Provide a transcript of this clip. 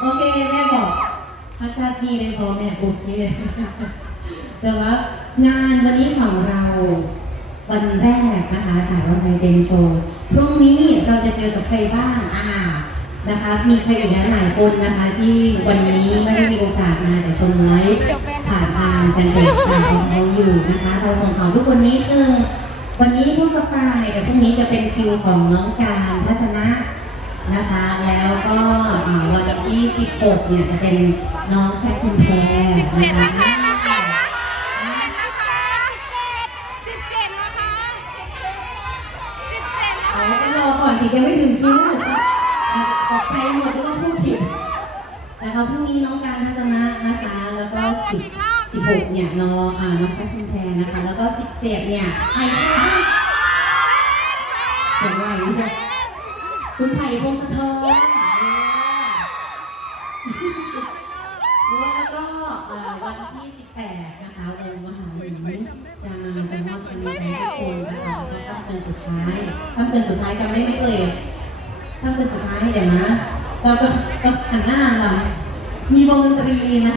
โอเคแม่บอกพักชาตินี้ได้พอแม่โอเคแต่ว่างานวันนี้ของเราวันแรกนะคะถ่ายวันไทยเดมโชว์พรุ่งนี้เราจะเจอกับใครบ้างอ่านะคะ มีใครอีกหลายคนนะคะ ที่วันนี้ไม่ได้มีโอกาสมาแต่ชมไลฟ์ผ่านทางแฟนเพจของเราอยู่นะคะ เราส่งข่าวทุกคนนี้คือวันนี้พวกกระต่ายแต่พรุ่งนี้จะเป็นคิวของน้องการทัศนะนะคะ แล้วก็ ที่16เนี่ยจะเป็นน้องแซคชุมแพรนะคะสิบเจ็ดนะคะสิบเจ็ดนะเอาคะรอก่อนสิยังไม่ถึงคิวตกใจหมดก็ต้องพูดผิดนะคะพรุ่งนี้น้องการทัศนะนะคะ แล้วก็10 16เนี่ยน้องอ่าน้องแซคชุมแพรนะคะ แล้วก็17เจ็ดเนี่ยใครคะเสียงไหวไม่ใช่คุณไผ่พงศธร แล้วก็วันที่ 18 นะคะวงมหาหินจะมาสมอบกันในทุกคนนะคะแล้วก็เป็นสุดท้ายถ้าเป็นสุดท้ายจำได้ไหมเอ่ยถ้าเป็นสุดท้ายเดี๋ยวนะเราก็หันหน้าเรามีวงดนตรีนะ